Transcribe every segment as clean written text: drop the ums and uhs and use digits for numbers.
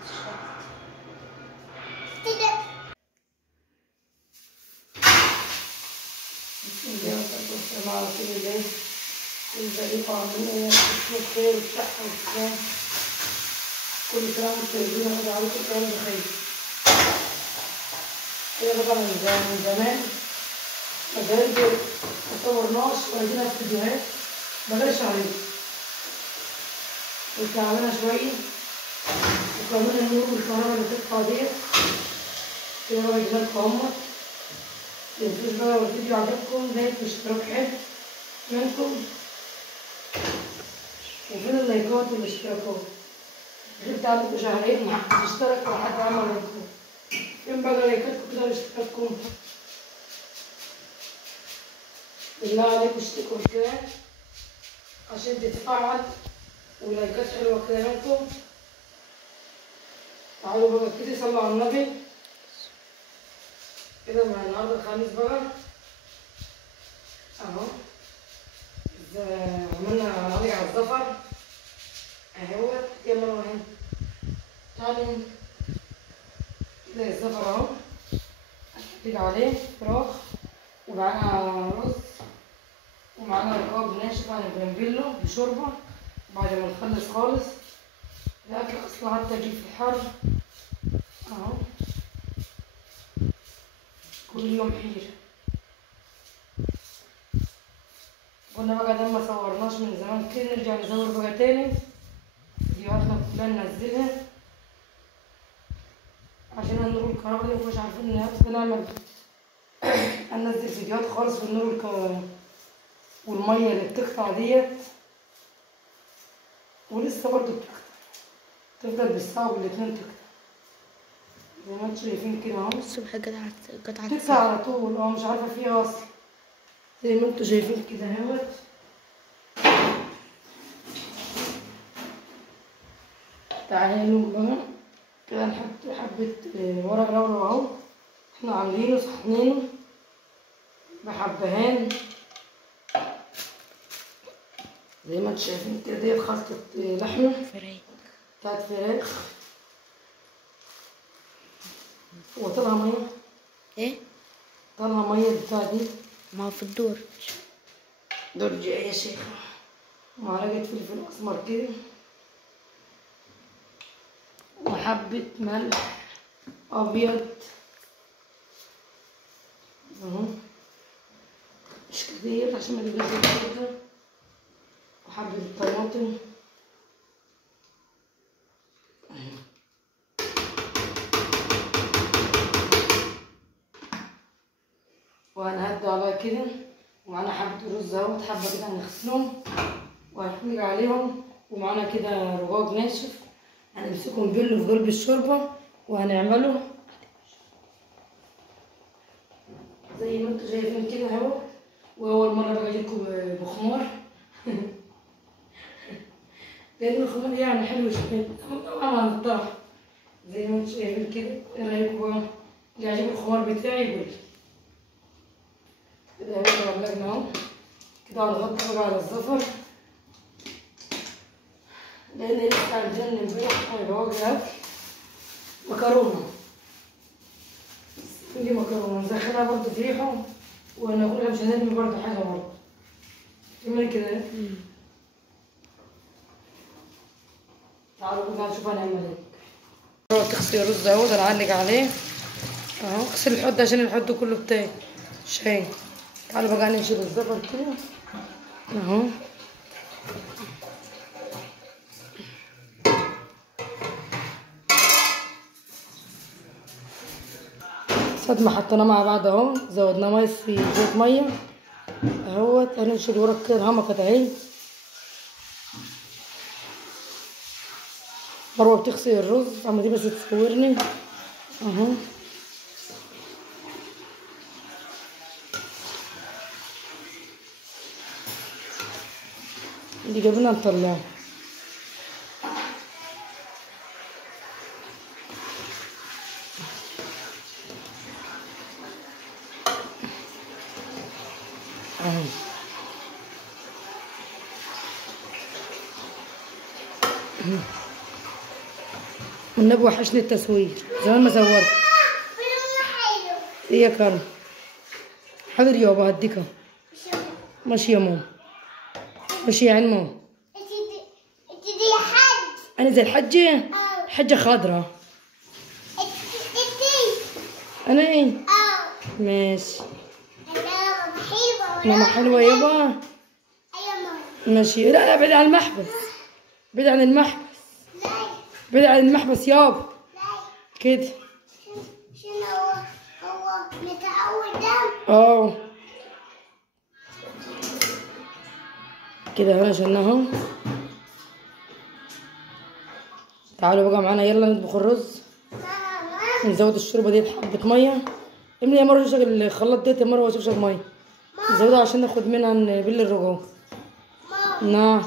بسم الله والصلاة والسلام على رسول الله. ازيكم عاملين ايه؟ اسمه الخير والصحة والسلام. كل سنة وانتم طيبين وعلى عليكم الأيام بخير. كده بقى من زمان مجال مصورناش ولا جينا في فيديوهات بلاش عليه. كنت عاملها شوية وكمان النور والكهرباء اللي بتطلع ديت كده بقى جينا لكم اهوت. متنسوش بقى لو الفيديو عجبكم لايك واشتراك حلو منكم، وفين اللايكات والاشتراكات؟ غبت عنكم شهرين محدش اشترك ولا حد عمل لايكات. فين بقى لايكاتكم كده واشتراككم؟ بالله عليكم اشتركوا في القناة عشان تتفاعل ولايكات حلوة كده منكم. تعالوا بقى كده صلوا على النبي كده. مع النهارده الخميس بقى اهو عملنا علي على الزفر اهوت. يلا اهو تعالوا كده الزفر اهو هنحط عليه فراخ ومعانا رز ومعانا رقاق ناشف هنعمله بشوربه بعد ما نخلص خالص. الاكل اصلا حتى اجيب في الحر اهو كل يوم حير. قلنا بقى ده ما صورناش من زمان كده نرجع نصور بقى تاني فيديوهاتنا كلها ننزلها عشان النور الكهرباء دي مش عارفين نعمل هننزل فيديوهات خالص في النور والميه اللي بتقطع ديت ولسه برضه بتقطع تفضل بالساعة والاتنين تقطع زي ما انتوا شايفين كده اهو. الصبح قطعت تقطع على طول مش عارفة فيها اصلا زي ما انتوا شايفين كده اهوت. تعالوا بقى كده نحط حبة ورق لورا اهو احنا عاملينه صحنينه بحبهان زي ما انتوا شايفين كده. ديت خلطة لحمة بتاعت فراخ وطلع مية. ايه؟ طلع مية بتاع دي ما هو في الدور جاي يا شيخة. ومعلقة فلفل أسمر كده وحبة ملح أبيض اهو مش كتير عشان ما تبقاش كده، وحبة الطماطم اهي وهنهدوا عليها كده. ومعانا حبة رز اهوت حبة كده هنغسلهم وهنحمر عليهم. ومعانا كده رقاق ناشف هنمسكه نبله في قلب الشوربة وهنعمله زي ما انتوا شايفين كده اهو. واول مرة بقى اجيلكم بخمار لان الخمار يعني حلو شوية طبعا هنطرح زي ما انتوا شايفين كده. ايه رايكم اللي يعجبه الخمار بتاعي يقولي كده اهو. عملنا اهو كده هنغطي بقى على الزفر لان لسه عندنا امبارح بواجي اكل مكرونه. دي مكرونه ندخلها برضه في ريحه وناكلها مش هنرمي برضه حاجه برضه. تعملي كده. تعالوا بقى نشوف هنعمل ايه. تغسلي الرز اهو ده نعلق عليه اهو. اغسلي الحوض عشان الحوض كله بتاعي شاي. تعالوا بقى نشيل الزفر كده اهو. بعد ما حطيناه مع بعض اهو زودنا ميه في زيت ميه اهوت. هننشر ورق كده الهمكة اهي. مروه بتغسل الرز عم دي بس تصورني اهو. اللي جابلنا نطلعه اهو. والنبي وحشني التصوير، زمان ما صورت. ايه يا كرم؟ حاضر يابا هديكها. ماشي يا ماما، ماشي يا عين ماما. انت دي حج. انا زي الحجة؟ حجة خضرا. انا ايه؟ ماشي. ماما حلوة يابا. ايوه ماما. ماشي. لا بعيد عن المحبس، بعيد عن المحبس، بعيد عن المحبس يابا. كده. شنو هو متعود ده؟ اه كده اهو عشان اهو. تعالوا بقى معانا، يلا نطبخ الرز. نزود الشوربه ديت حبه ميه. املي يا مروه شغل الخلاط ديت يا مروه وشوف ميه. نزودها عشان ناخد منها نبل الرجوع. نعم.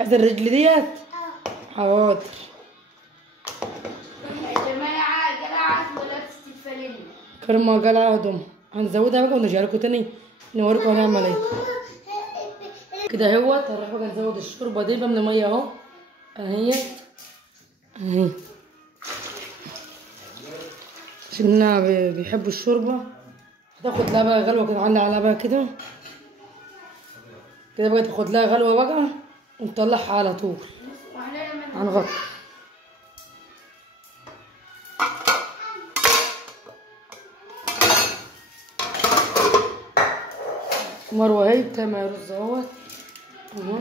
عايزه الرجل ديت؟ حاضر. يا جماعه جلعت ولا تستفلني. كرمه قلعه هدوم. هنزودها بقى ونرجع لكم تاني نوريكم هنعمل ايه. كده اهوت. هنروح بقى نزود الشوربه دي بقى من الميه اهو اهيت اهي، عشان بيحبوا الشوربه. هتاخد لها بقى غلوه كده، نعلق عليها بقى كده كده بقى، تاخد لها غلوه بقى ونطلعها على طول. هنغطي. مروه اهي بتعمل رز اهوت اهو.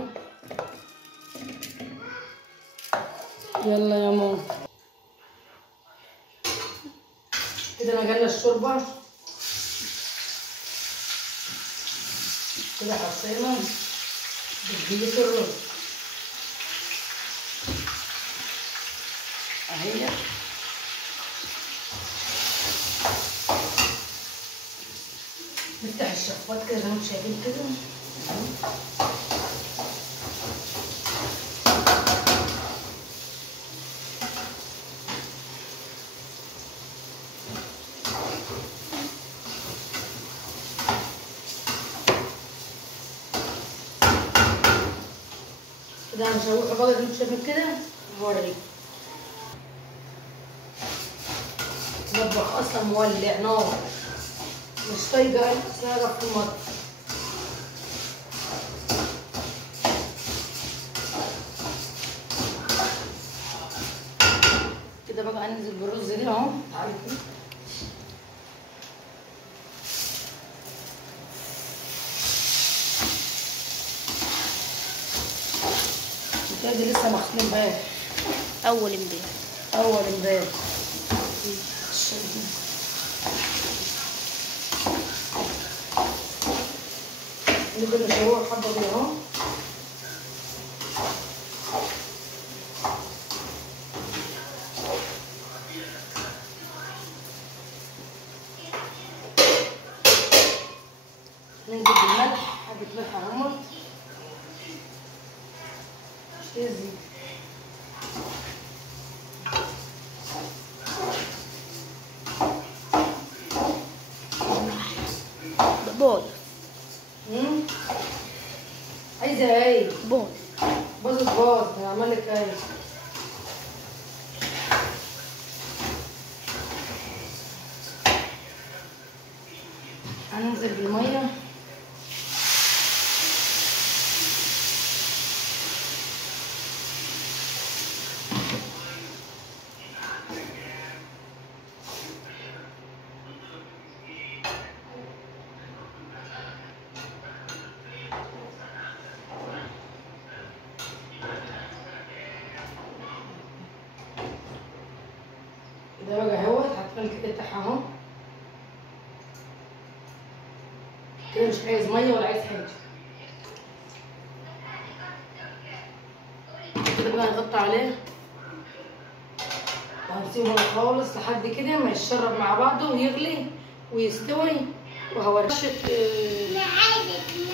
يلا يا ماما. كده نقلنا الشوربه كده، حطينا بتجيب الرز اهي. نفتح الشفاط كده زي ما انتم شايفين كده. كده هنشوحه بقى زي ما انتم شايفين كده. هوريكم. المطبخ اصلا مولع نار، مش طايقه اشتغل في المطبخ. كده بقى هننزل بالرز دي اهو. تعالي كده. دي لسه مغسول امبارح. اول امبارح. اول امبارح. نبدا نشوح حبه دي اهو. ننزل بالملح، حبه ملح اهمت. شيزي باظ. عايزه ايه؟ باظ. باظت باظ. هعمل لك ايه؟ هننزل بالميه. ده بقى اهوت. حاطين الكده بتاعها اهو كده. مش عايز ميه ولا عايز حاجه. كده بقى هنغطي عليه وهنسيبه خالص لحد كده ما يتشرب مع بعضه ويغلي ويستوي. وهورشة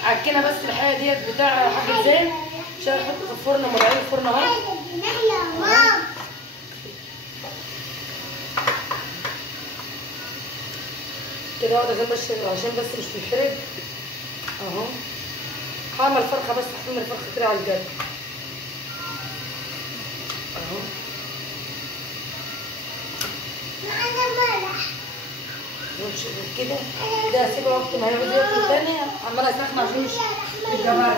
عكينا بس الحاجه ديت بتاع حبه زيت عشان احطه في الفرن. مولعين الفرن اهو. كده واخده جنب الشغل عشان بس مش تتحرق اهو. هعمل فرخه بس، هحمر الفرخه كده على الجنب. اهو. معانا ملح. نمشي كده. ده اسيبه وقت ما هيقعد ياكل تاني، عماله اسخن عشان مش الجمال.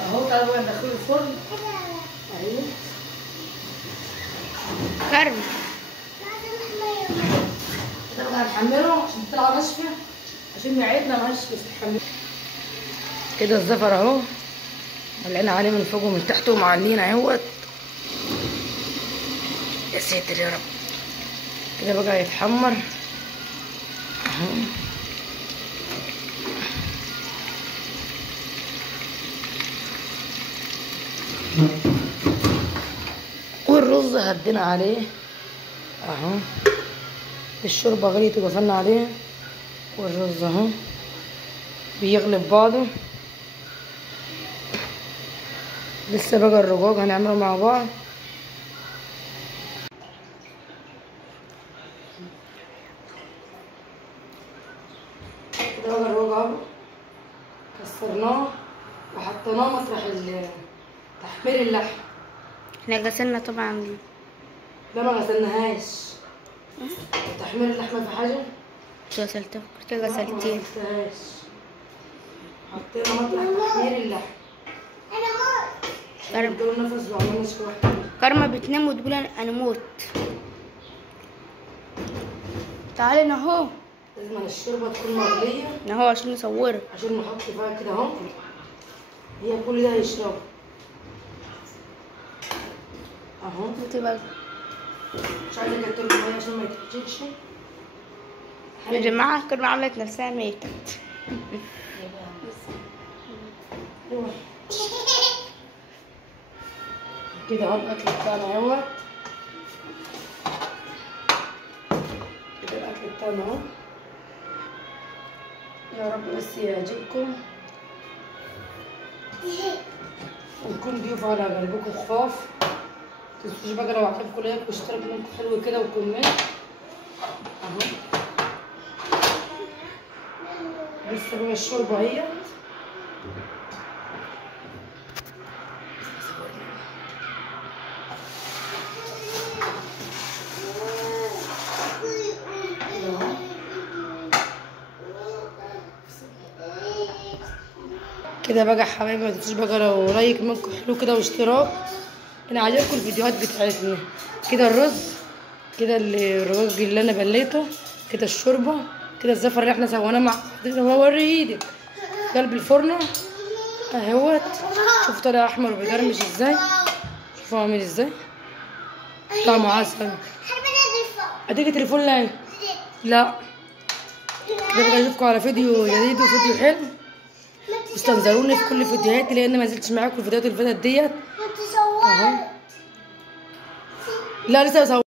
اهو تعالوا بقى ندخله الفرن. اهي. كرم. كده بقى هنحمره عشان تطلع ناشفه، عشان معدنا معلش بس تحمله. كده الزفر اهو ولعنا عليه من فوق ومن تحت ومعلين اهوت. يا ساتر يا رب. كده بقى يتحمر اهو. والرز هدينا عليه اهو. الشوربه غليت وقفلنا عليه، والرز اهو بيغلب بعضه. لسه بقى الرقاق هنعمله مع بعض. كده بقى الرقاق اهو كسرناه وحطيناه مطرح تحمير اللحم. احنا غسلنا طبعا. لا ما غسلناهاش. تحمير اللحمه في حاجه؟ غسلتها، كنت غسلتيه. حطينا مطرح تحمير اللحم. كرم. دول نفس وعملنا شويه. كرمة بتنام وتقول انا موت. تعالي اهو. لازم الشوربه تكون مغليه اهو عشان نصورها. عشان نحط فيها كده اهو. هي كل ده هيشرب اهو. بتبقى مش عايزه اكتر ميه عشان ما يتحشيش. يا جماعة كرمة عملت نفسها ميتة. كده اهو الاكل بتاعنا اهوت. كده الاكل بتاعنا اهو. يا رب بس يعجبكم ونكون ضيوف على قلبكم خفاف. متنسوش بقى لو عجبكم لايك واشتراك منكم حلو كده وكومنت اهو. لسه بقى الشوربه اهي. كده بقى يا حبايبي ما تنسوش بقى لو لايك منكم حلو كده واشتراك ان عجبكم الفيديوهات بتاعتنا. كده الرز، كده الرقاق اللي انا بليته، كده الشوربه، كده الزفر اللي احنا سويناه مع بوري ايدك قلب الفرن اهوت. شوفوا طالع احمر وبيجرمش ازاي، شوفوا عامل ازاي طعمه عسل. اديك تليفون لا لا. ده بقى اشوفكم على فيديو جديد وفيديو حلو. استنظروني في كل فيديوهاتي لان ما زلتش معاكم الفيديوهات اللي فاتت ديت اهو. لا لسه